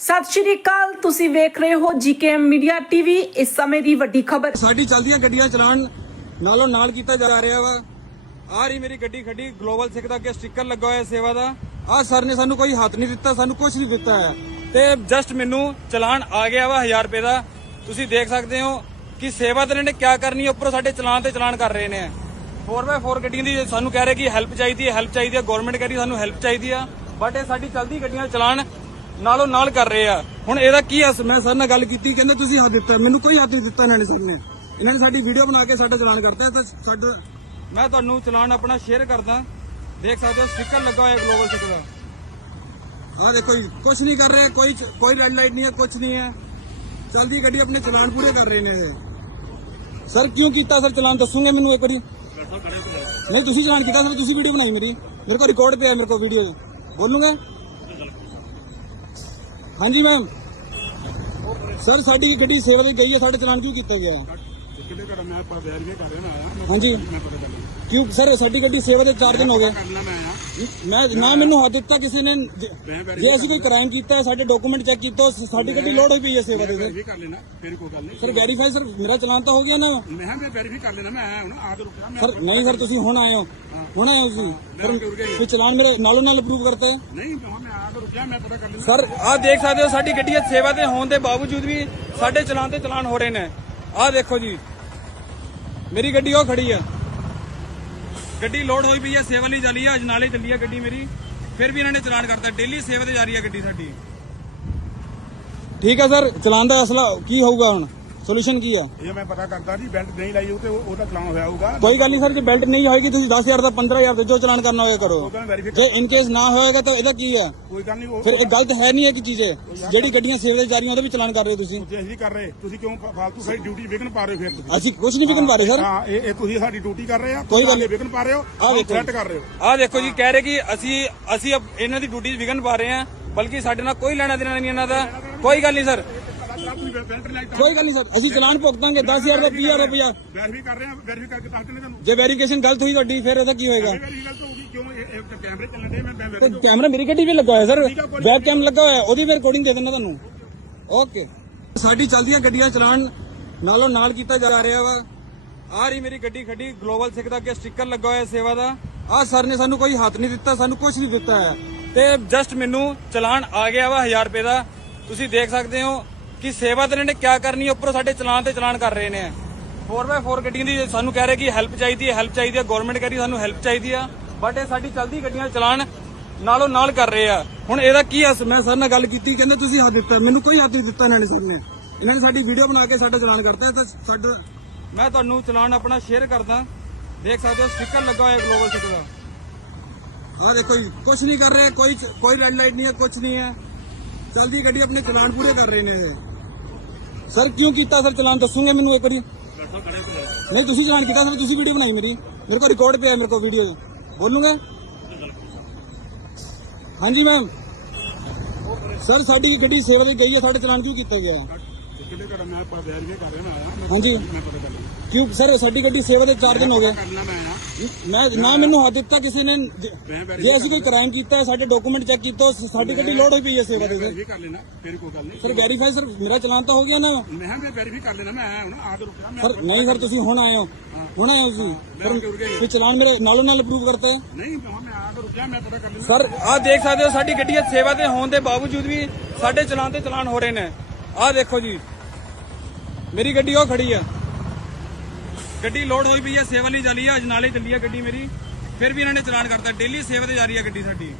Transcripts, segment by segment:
ਸਤਿ ਸ਼੍ਰੀ ਅਕਾਲ, ਤੁਸੀਂ ਵੇਖ ਰਹੇ ਹੋ ਜੀਕੇਐਮ ਮੀਡੀਆ ਟੀਵੀ। ਇਸ ਸਮੇਂ ਦੀ ਵੱਡੀ ਖਬਰ। ਸਾਡੀ ਚੱਲਦੀਆਂ ਗੱਡੀਆਂ ਚਲਾਉਣ ਨਾਲੋਂ ਨਾਲ ਕੀਤਾ ਜਾ ਰਿਹਾ ਵਾ। ਆ ਰਹੀ ਮੇਰੀ ਗੱਡੀ ਖੱਡੀ ਗਲੋਬਲ ਸਿੱਖ ਦਾ ਅੱਗੇ ਸਟicker ਲੱਗਾ ਹੋਇਆ ਸੇਵਾ ਦਾ। ਆ ਸਰ ਨੇ ਸਾਨੂੰ ਕੋਈ ਹੱਥ ਨਹੀਂ ਦਿੱਤਾ, ਸਾਨੂੰ ਕੁਝ ਨਹੀਂ ਦਿੱਤਾ ਹੈ। ਤੇ ਜਸਟ ਮੈਨੂੰ ਚਲਾਨ ਆ ਗਿਆ ਵਾ 1000 ਰੁਪਏ ਦਾ। ਤੁਸੀਂ ਦੇਖ ਸਕਦੇ ਹੋ ਕਿ ਸੇਵਾ ਤੇ ਨੇ ਕਿਆ ਕਰਨੀ ਹੈ ਉੱਪਰੋਂ ਸਾਡੇ ਚਲਾਨ ਤੇ ਚਲਾਨ ਕਰ ਰਹੇ ਨੇ। 4x4 ਗੱਡੀਆਂ ਦੀ ਸਾਨੂੰ ਕਹਿ ਰਹੇ ਕਿ ਹੈਲਪ ਚਾਹੀਦੀ ਹੈ ਹੈਲਪ ਚਾਹੀਦੀ ਹੈ। ਗਵਰਨਮੈਂਟ ਕਹਿ ਰਹੀ ਸਾਨੂੰ ਹੈਲਪ ਚਾਹੀਦੀ ਆ। ਬਟ ਇਹ ਸਾਡੀ ਚਲਦੀ ਗੱਡੀਆਂ ਚਲਾਨ ਨਾਲੋਂ ਨਾਲ ਕਰ ਰਹੇ ਆ। ਹੁਣ ਇਹਦਾ ਕੀ ਆ ਮੈਂ ਸਰ ਨਾਲ ਗੱਲ ਕੀਤੀ ਕਹਿੰਦੇ ਤੁਸੀਂ ਹੱਥ ਦਿੱਤਾ। ਮੈਨੂੰ ਕੋਈ ਹੱਥ ਨਹੀਂ ਦਿੱਤਾ ਇਹਨਾਂ ਨੇ ਸਰ ਨੇ। ਇਹਨਾਂ ਨੇ ਸਾਡੀ ਵੀਡੀਓ ਬਣਾ ਕੇ ਸਾਡਾ ਚਲਾਨ ਕਰਤਾ ਤੇ ਸਾਡਾ ਮੈਂ ਤੁਹਾਨੂੰ ਚਲਾਨ ਆਪਣਾ ਸ਼ੇਅਰ ਕਰਦਾ। ਦੇਖ ਸਕਦੇ ਹੋ ਸਟicker ਲੱਗਾ ਹੋਇਆ ਗਲੋਬਲ ਸਿੱਖ ਦਾ। ਆਹ ਦੇਖੋ ਜੀ ਕੁਝ ਨਹੀਂ ਕਰ ਰਿਹਾ ਕੋਈ ਕੋਈ ਰੈਡ ਲਾਈਟ ਨਹੀਂ ਹੈ ਕੁਝ ਨਹੀਂ ਹੈ। ਚਲਦੀ ਗੱਡੀ ਆਪਣੇ ਚਲਾਨ ਪੂਰੇ ਕਰ ਰਹੇ ਨੇ ਇਹ। ਸਰ ਕਿਉਂ ਕੀਤਾ ਸਰ ਚਲਾਨ? ਦੱਸੋਗੇ ਮੈਨੂੰ ਇੱਕ ਵਾਰੀ? ਨਹੀਂ ਤੁਸੀਂ ਚਲਾਨ ਕੀਤਾ ਸਰ ਤੁਸੀਂ ਵੀਡੀਓ ਬਣਾਈ ਮੇਰੀ। ਮੇਰੇ ਕੋਲ ਰਿਕਾਰਡ ਪਿਆ ਮੇਰੇ ਕੋਲ ਵੀਡੀਓ ਬੋਲੂਗੇ? ਹਾਂਜੀ ਮੈਮ ਸਰ ਸਾਡੀ ਗੱਡੀ ਸੇਵਾ ਤੇ ਗਈ ਹੈ ਸਾਡੇ ਚਲਾਨ ਕਿਉਂ ਕੀਤਾ ਗਿਆ? ਕਿਤੇ ਕਰ ਮੈਂ ਆਪਾਂ ਵੈਰੀਫਾਈ ਕਰ ਰਿਹਾ ਨਾ ਆਇਆ ਹਾਂਜੀ। ਮੈਂ ਪਤਾ ਕਰ ਕਿਉਂ ਸਰ ਸਾਡੀ ਗੱਡੀ ਸੇਵਾ ਤੇ 4 ਦਿਨ ਹੋ ਗਏ। ਕਰਨਾ ਮੈਂ ਆਇਆ ਮੈਂ ਨਾ ਮੈਨੂੰ ਹੱਥ ਦਿੱਤਾ ਕਿਸੇ ਨੇ। ਜੇ ਅਸੀਂ ਕੋਈ ਕ੍ਰਾਈਮ ਕੀਤਾ ਹੈ ਸਾਡੇ ਡਾਕੂਮੈਂਟ ਚੈੱਕ ਕੀਤਾ ਸਾਡੀ ਗੱਡੀ ਲੋਡ ਹੋਈ ਪਈ ਹੈ ਸੇਵਾ ਤੇ ਵੈਰੀਫਾਈ ਕਰ ਲੈਣਾ ਫਿਰ ਕੋਈ ਗੱਲ ਨਹੀਂ। ਸਰ ਵੈਰੀਫਾਈ ਸਰ ਮੇਰਾ ਚਲਾਨ ਤਾਂ ਹੋ ਗਿਆ ਨਾ। ਮੈਂ ਹਾਂ ਮੈਂ ਵੈਰੀਫਾਈ ਕਰ ਲੈਣਾ ਮੈਂ ਆਇਆ ਹੁਣ ਆ ਕੇ ਰੁਕਿਆ ਮੈਂ ਸਰ ਨਹੀਂ ਸਰ ਤੁਸੀਂ ਹੁਣ ਆਏ ਹੋ। ਹੁਣ ਆਏ ਹੋ ਤੁਸੀਂ। ਫਿਰ ਚਲਾਨ ਮੇਰੇ ਨਾਲੋਂ ਨਾਲ ਅਪਰੂਵ ਕਰਤਾ ਹੈ। ਨਹੀਂ ਮੈਂ ਆ ਕੇ ਰੁਕਿਆ ਮੈਂ ਪਤਾ ਕਰ ਲੈਣਾ। ਸਰ ਆਹ ਦੇਖ ਸਕਦੇ ਹੋ ਸਾਡੀ ਗੱਡੀ ਸੇਵਾ ਤੇ ਹੋਣ ਦੇ ਬਾਵਜੂਦ ਵੀ ਸਾਡੇ ਚਲਾਨ ਤੇ ਚਲਾਨ ਹੋ ਰਹੇ ਨੇ। ਆਹ ਦੇਖੋ ਜੀ। ਮੇਰੀ ਗੱਡੀ ਉਹ ਖੜੀ ਆ ਗੱਡੀ ਲੋਡ ਹੋਈ ਪਈ ਹੈ ਸੇਵਾ ਲਈ ਚੱਲੀ ਹੈ ਅਜਨਾਲੇ ਚੱਲੀ ਆ ਗੱਡੀ ਮੇਰੀ। ਫਿਰ ਵੀ ਇਹਨਾਂ ਨੇ ਚਲਾਨ ਕਰਤਾ। ਡੇਲੀ ਸੇਵਾ ਤੇ ਜਾ ਰਹੀ ਹੈ ਗੱਡੀ ਸਾਡੀ। ਠੀਕ ਹੈ ਸਰ, ਚਲਾਨ ਦਾ ਅਸਲਾ ਕੀ ਹੋਊਗਾ ਹੁਣ? ਸੋਲੂਸ਼ਨ ਕੀ ਆ? ਇਹ ਮੈਂ ਪਤਾ ਕਰਦਾ ਜੀ ਬੈਲਟ ਨਹੀਂ ਲਾਈ ਉਹ ਤੇ ਉਹ- ਉਹਦਾ ਚਲਾਨ ਹੋਇਆ ਹੋਊਗਾ। ਕੋਈ ਗੱਲ ਨਹੀਂ ਸਰ ਜੇ ਬੈਲਟ ਨਹੀਂ ਹੋਏਗੀ ਤੁਸੀਂ 10000 ਦਾ 15000 ਦਾ ਜੋ ਚਲਾਨ ਕਰਨਾ ਹੋਇਆ ਕਰੋ। ਉਹਦਾ ਵੈਰੀਫਾਈ ਜੇ ਇਨ ਕੇਸ ਨਾ ਹੋਏਗਾ ਤਾਂ ਇਹਦਾ ਕੀ ਹੈ ਕੋਈ ਗੱਲ ਨਹੀਂ ਉਹ ਫਿਰ ਇਹ ਗਲਤ ਹੈ ਨਹੀਂ ਹੈ ਕਿ ਚੀਜ਼ ਹੈ ਜਿਹੜੀ ਗੱਡੀਆਂ ਸੇਵਾ ਜਾ ਰਹੀਆਂ ਉਹਦੇ ਵੀ ਚਲਾਨ ਕਰ ਰਹੇ ਹੋ ਤੁਸੀਂ? ਜੇ ਅਸੀਂ ਕਰ ਰਹੇ ਤੁਸੀਂ ਕਿਉਂ ਫਾ- ਫਾਲਤੂ ਸਾਡੀ ਡਿਊਟੀ ਵਿਗਨ ਪਾ ਰਹੇ ਹੋ ਫਿਰ ਤੁਸੀਂ? ਅਸੀਂ ਕੁਝ ਨਹੀਂ ਵਿਕਣ ਪਾ ਰਹੇ ਸਰ। ਹਾਂ ਇਹ ਇਹ ਤੁਸੀਂ ਸਾਡੀ ਡਿਊਟੀ ਕਰ ਰਹੇ ਆ ਕੋਈ ਗੱਲ ਨਹੀਂ। ਵਿਗਨ ਪਾ ਰਹੇ ਹੋ ਆਹ ਦੇਖੋ। ਥ੍ਰੈਟ ਕਰ ਰਹੇ ਹੋ। ਆਹ ਦੇਖੋ ਜੀ ਕਹਿ ਰਹੇ ਕਿ ਅਸੀਂ ਅਸੀਂ ਇਹਨਾਂ ਦੀ ਡਿਊਟੀ ਵਿਗਨ ਪਾ ਰਹੇ ਹਾਂ ਬਲਕਿ ਸਾਡੇ ਨਾਲ ਕੋਈ ਲੈਣਾ ਦੇਣਾ ਨਹੀਂ ਇਹਨਾਂ ਦਾ। ਕੋਈ ਗੱਲ ਨਹੀਂ ਸਰ। ਤੁਸੀਂ ਕੋਈ ਗੱਲ ਨਹੀਂ ਸਰ ਅਸੀਂ ਚਲਾਨ ਭੁਗਤਾਂਗੇ 10000 ਦਾ 20000 ਰੁਪਇਆ। ਵੈਰੀਫਾਈ ਕਰ ਰਹੇ ਆ ਵੈਰੀਫਾਈ ਕਰਕੇ ਦੱਸ ਦਿੰਦੇ ਤੁਹਾਨੂੰ। ਜੇ ਵੈਰੀਫਿਕੇਸ਼ਨ ਗਲਤ ਹੋਈ ਤੁਹਾਡੀ ਫਿਰ ਇਹਦਾ ਕੀ ਹੋਏਗਾ? ਹੋਊਗੀ ਕਿਉਂ ਇਹ ਕੈਮਰੇ ਚੱਲਣ ਦੇ ਮੈਂ ਮੈਂ ਤੇ ਕੈਮਰਾ ਮੇਰੀ ਗੱਡੀ ਵੀ ਲੱਗਾ ਹੋਇਆ ਸਰ ਵੈਬ ਕੈਮ ਲੱਗਾ ਹੋਇਆ ਉਹਦੀ ਫਿਰ ਰਿਕਾਰਡਿੰਗ ਦੇ ਦਿੰਦਾ ਤੁਹਾਨੂੰ। ਓਕੇ ਸਾਡੀ ਚੱਲਦੀਆਂ ਗੱਡੀਆਂ ਚਲਾਨ ਨਾਲੋਂ ਨਾਲ ਕੀਤਾ ਜਾ ਰਿਹਾ ਵਾ। ਆ ਰਹੀ ਮੇਰੀ ਗੱਡੀ ਖੱਡੀ ਗਲੋਬਲ ਸਿੱਖ ਦਾ ਅੱਗੇ ਸਟicker ਲੱਗਾ ਹੋਇਆ ਸੇਵਾ ਦਾ। ਆ ਸਰ ਨੇ ਸਾਨੂੰ ਕੋਈ ਹੱਥ ਨਹੀਂ ਦਿੱਤਾ ਸਾਨੂੰ ਕੁਝ ਨਹੀਂ ਦਿੱਤਾ ਹੈ। ਤੇ ਜਸਟ ਮੈਨੂੰ ਚਲਾਨ ਆ ਗਿਆ ਵਾ 1000 ਰੁਪਏ ਦਾ। ਤੁਸੀਂ ਦੇਖ ਸਕਦੇ ਹੋ ਕਿ ਸੇਵਾ ਤੇ ਨੇ ਕਿਆ ਕਰਨੀ ਹੈ ਉੱਪਰੋਂ ਸਾਡੇ ਚਲਾਨ ਤੇ ਚਲਾਨ ਕਰ ਰਹੇ ਨੇ। 4x4 ਗੱਡੀਆਂ ਦੀ ਸਾਨੂੰ ਕਹਿ ਰਹੇ ਕਿ ਹੈਲਪ ਚਾਹੀਦੀ ਹੈ ਹੈਲਪ ਚਾਹੀਦੀ ਹੈ। ਗਵਰਨਮੈਂਟ ਕਹਿ ਰਹੀ ਸਾਨੂੰ ਹੈਲਪ ਚਾਹੀਦੀ ਆ। ਬਟ ਇਹ ਸਾਡੀ ਚੱਲਦੀ ਗੱਡੀਆਂ ਚਲਾਨ ਨਾਲੋਂ ਨਾਲ ਕਰ ਰਹੇ ਆ। ਹੁਣ ਇਹਦਾ ਕੀ ਆ ਮੈਂ ਸਰ ਨਾਲ ਗੱਲ ਕੀਤੀ, ਕਹਿੰਦੇ ਤੁਸੀਂ ਹੱਥ ਦਿੱਤਾ। ਮੈਨੂੰ ਕੋਈ ਹੱਥ ਨਹੀਂ ਦਿੱਤਾ ਇਹਨਾਂ ਨੇ ਸਰ ਨੇ। ਇਹਨਾਂ ਨੇ ਸਾਡੀ ਵੀਡੀਓ ਬਣਾ ਕੇ ਸਾਡਾ ਚਲਾਨ ਕਰਤਾ ਤੇ ਸਾਡਾ ਮੈਂ ਤੁਹਾਨੂੰ ਚਲਾਨ ਆਪਣਾ ਸ਼ੇਅਰ ਕਰਦਾ। ਦੇਖ ਸਕਦੇ ਹੋ ਸਟicker ਲੱਗਾ ਹੋਇਆ ਗਲੋਬਲ ਸਿੱਖ ਦਾ। ਆਹ ਦੇਖੋ ਜੀ ਕੁਝ ਨਹੀਂ ਕਰ ਰਿਹਾ, ਕੋਈ ਚ- ਕੋਈ ਰੈਡ ਲਾਈਟ ਨਹੀਂ ਹੈ ਕੁਝ ਨਹੀਂ ਹੈ। ਚਲਦੀ ਗੱਡੀ ਆਪਣੇ ਚਲਾਨ ਪੂਰੇ ਕਰ ਰਹੇ ਨੇ ਇਹ। ਸਰ ਕਿਉਂ ਕੀਤਾ ਸਰ ਚਲਾਨ? ਦੱਸੋਗੇ ਮੈਨੂੰ ਇੱਕ ਵਾਰੀ? ਨਹੀਂ ਤੁਸੀਂ ਚਲਾਨ ਕੀਤਾ ਸਰ ਤੁਸੀਂ ਵੀਡੀਓ ਬਣਾਈ ਮੇਰੀ। ਮੇਰੇ ਕੋਲ ਰਿਕਾਰਡ ਪਿਆ ਮੇਰੇ ਕੋਲ ਵੀਡੀਓ ਬੋਲੂਗੇ? ਹਾਂਜੀ ਮੈਮ ਸਰ ਸਾਡੀ ਗੱਡੀ ਸੇਵਾ ਤੇ ਗਈ ਹੈ ਸਾਡੇ ਚਲਾਨ ਕਿਉਂ ਕੀਤਾ ਗਿਆ? ਕਿਤੇ ਕਰ ਮੈਂ ਆਪਾਂ ਵੈਰੀਫਾਈ ਕਰ ਰਿਹਾ ਨਾ ਆਇਆ। ਹਾਂਜੀ। ਕਿਉਂ? ਸਰ ਸਾਡੀ ਗੱਡੀ ਸੇਵਾ ਤੇ 4 ਦਿਨ ਹੋ ਗਏ। ਕਰਨਾ ਮੈਂ ਆਇਆ ਮੈਂ ਨਾ ਮੈਨੂੰ ਹੱਥ ਦਿੱਤਾ ਕਿਸੇ ਨੇ। ਜੇ ਅਸੀਂ ਕੋਈ ਕ੍ਰਾਈਮ ਕੀਤਾ ਹੈ ਸਾਡੇ ਡਾਕੂਮੈਂਟ ਚੈੱਕ ਕੀਤਾ ਸਾਡੀ ਗੱਡੀ ਲੋਡ ਹੋਈ ਪਈ ਹੈ ਸੇਵਾ ਤੇ ਵੈਰੀਫਾਈ ਕਰ ਲੈਣਾ ਫਿਰ ਕੋਈ ਗੱਲ ਨਹੀਂ। ਸਰ ਵੈਰੀਫਾਈ ਸਰ ਮੇਰਾ ਚਲਾਨ ਤਾਂ ਹੋ ਗਿਆ ਨਾ। ਮੈਂ ਮੈਂ ਵੈਰੀਫਾਈ ਕਰ ਲੈਣਾ ਮੈਂ ਆਇਆ ਹੁਣ ਆ ਕੇ ਰੁਕਿਆ ਮੈਂ ਸਰ ਨਹੀਂ ਸਰ ਤੁਸੀਂ ਹੁਣ ਆਏ ਹੋ। ਹੁਣ ਆਏ ਹੋ ਤੁਸੀਂ। ਫਿਰ ਚਲਾਨ ਮੇਰੇ ਨਾਲੋਂ ਨਾਲ ਅਪਰੂਵ ਕਰਤਾ। ਨਹੀਂ ਮੈਂ ਆ ਕੇ ਰੁਕਿਆ ਮੈਂ ਪਤਾ ਕਰ ਲੈਣਾ। ਸਰ ਆਹ ਦੇਖ ਸਕਦੇ ਹੋ ਸਾਡੀ ਗੱਡੀ ਸੇਵਾ ਤੇ ਹੋਣ ਦੇ ਬਾਵਜੂਦ ਵੀ ਸਾਡੇ ਚਲਾਨ ਤੇ ਚਲਾਨ ਹੋ ਰਹੇ ਨੇ। ਆਹ ਦੇਖੋ ਜੀ। ਮੇਰੀ ਗੱਡੀ ਉਹ ਖੜੀ ਆ। ਗੱਡੀ ਲੋਡ ਹੋਈ ਪਈ ਹੈ, ਸੇਵਾ ਲਈ ਚੱਲੀ ਆ ਅਜਨਾਲੇ ਚੱਲੀ ਹੈ ਗੱਡੀ ਮੇਰੀ। ਫਿਰ ਵੀ ਇਹਨਾਂ ਨੇ ਚਲਾਨ ਕਰਤਾ ਡੇਲੀ ਸੇਵਾ ਤੇ ਜਾ ਰਹੀ ਹੈ ਗੱਡੀ ਸਾਡੀ।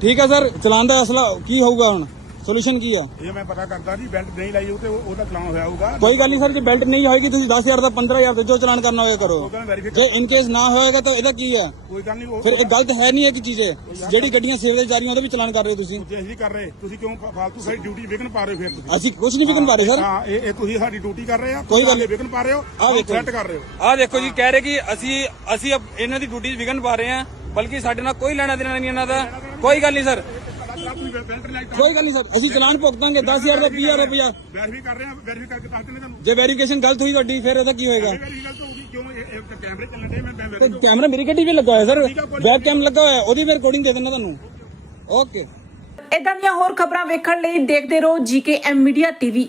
ਠੀਕ ਹੈ ਸਰ, ਚਲਾਨ ਦਾ ਅਸਲਾ ਕੀ ਹੋਊਗਾ ਹੁਣ? ਸੋਲੂਸ਼ਨ ਕੀ ਆ? ਇਹ ਮੈਂ ਪਤਾ ਕਰਦਾ ਜੀ ਬੈਲਟ ਨਹੀਂ ਲਾਈ ਉਹ ਤੇ ਉਹ- ਉਹਦਾ ਚਲਾਨ ਹੋਇਆ ਹੋਊਗਾ। ਕੋਈ ਗੱਲ ਨਹੀਂ ਸਰ ਜੇ ਬੈਲਟ ਨਹੀਂ ਹੋਏਗੀ ਤੁਸੀਂ 10000 ਦਾ 15000 ਦਾ ਜੋ ਚਲਾਨ ਕਰਨਾ ਹੋਇਆ ਕਰੋ। ਵੈਰੀਫਾਈ ਜੇ ਇਨ ਕੇਸ ਨਾ ਹੋਏਗਾ ਤਾਂ ਇਹਦਾ ਕੀ ਹੈ ਕੋਈ ਗੱਲ ਨਹੀਂ ਉਹ ਫਿਰ ਇਹ ਗਲਤ ਹੈ ਨਹੀਂ ਹੈ ਕਿ ਚੀਜ਼ ਹੈ ਜਿਹੜੀ ਗੱਡੀਆਂ ਸੇਵਾ ਤੇ ਜਾ ਰਹੀਆਂ ਉਹਦੇ ਵੀ ਚਲਾਨ ਕਰ ਰਹੇ ਹੋ ਤੁਸੀਂ ਜੇ ਅਸੀਂ ਕਰ ਰਹੇ ਤੁਸੀਂ ਕਿਉਂ ਫਾ- ਫਾਲਤੂ ਸਾਡੀ ਡਿਊਟੀ ਵਿਗਨ ਪਾ ਰਹੇ ਹੋ ਫਿਰ ਤੁਸੀਂ? ਅਸੀਂ ਕੁਝ ਨਹੀਂ ਵਿਕਣ ਪਾ ਰਹੇ ਸਰ। ਹਾਂ ਇਹ ਇਹ ਤੁਸੀਂ ਸਾਡੀ ਡਿਊਟੀ ਕਰ ਰਹੇ ਆ ਕੋਈ ਗੱਲ ਨਹੀਂ। ਵਿਗਨ ਪਾ ਰਹੇ ਹੋ ਆਹ ਦੇਖੋ। ਥ੍ਰੈਟ ਕਰ ਰਹੇ ਹੋ। ਆਹ ਦੇਖੋ ਜੀ ਕਹਿ ਰਹੇ ਕਿ ਅਸੀਂ ਅਸੀਂ ਇਹਨਾਂ ਦੀ ਡਿਊਟੀ ਵਿਗਨ ਪਾ ਰਹੇ ਹਾਂ ਬਲਕਿ ਸਾਡੇ ਨਾਲ ਕੋਈ ਲੈਣਾ ਦੇਣਾ ਨਹੀਂ ਇਹਨਾਂ ਦਾ। ਕੋਈ ਗੱਲ ਨਹੀਂ ਸਰ। ਕੋਈ ਗੱਲ ਨਹੀਂ ਸਰ ਅਸੀਂ ਚਲਾਨ ਭੁਗਤਾਂਗੇ 10000 ਦਾ 20000 ਰੁਪਇਆ ਵੈਰੀਫਾਈ ਕਰ ਰਹੇ ਆ ਵੈਰੀਫਾਈ ਕਰਕੇ ਦੱਸ ਦਿੰਦੇ ਤੁਹਾਨੂੰ। ਜੇ ਵੈਰੀਫਿਕੇਸ਼ਨ ਗਲਤ ਹੋਈ ਤੁਹਾਡੀ ਫਿਰ ਇਹਦਾ ਕੀ ਹੋਏਗਾ? ਵੈਰੀ ਗੱਲ ਤਾਂ ਹੋਊਗੀ ਕਿਉਂ ਇਹ ਇਹ ਕੈਮਰੇ ਚੱਲਣ ਦੇ ਮੈਂ ਮੈਂ ਤੇ ਕੈਮਰਾ ਮੇਰੀ ਗੱਡੀ ਵੀ ਲੱਗਾ ਹੋਇਆ ਸਰ ਵੈਬ ਕੈਮ ਲੱਗਾ ਹੋਇਆ ਉਹਦੀ ਫਿਰ ਰਿਕਾਰਡਿੰਗ ਦੇ ਦਿੰਦਾ ਤੁਹਾਨੂੰ। ਓਕੇ ਇਦਾਂ ਦੀਆਂ ਹੋਰ ਖਬਰਾਂ ਵੇਖਣ ਲਈ ਦੇਖਦੇ ਰਹੋ ਜੀਕੇਐਮ ਮੀਡੀਆ ਟੀਵੀ।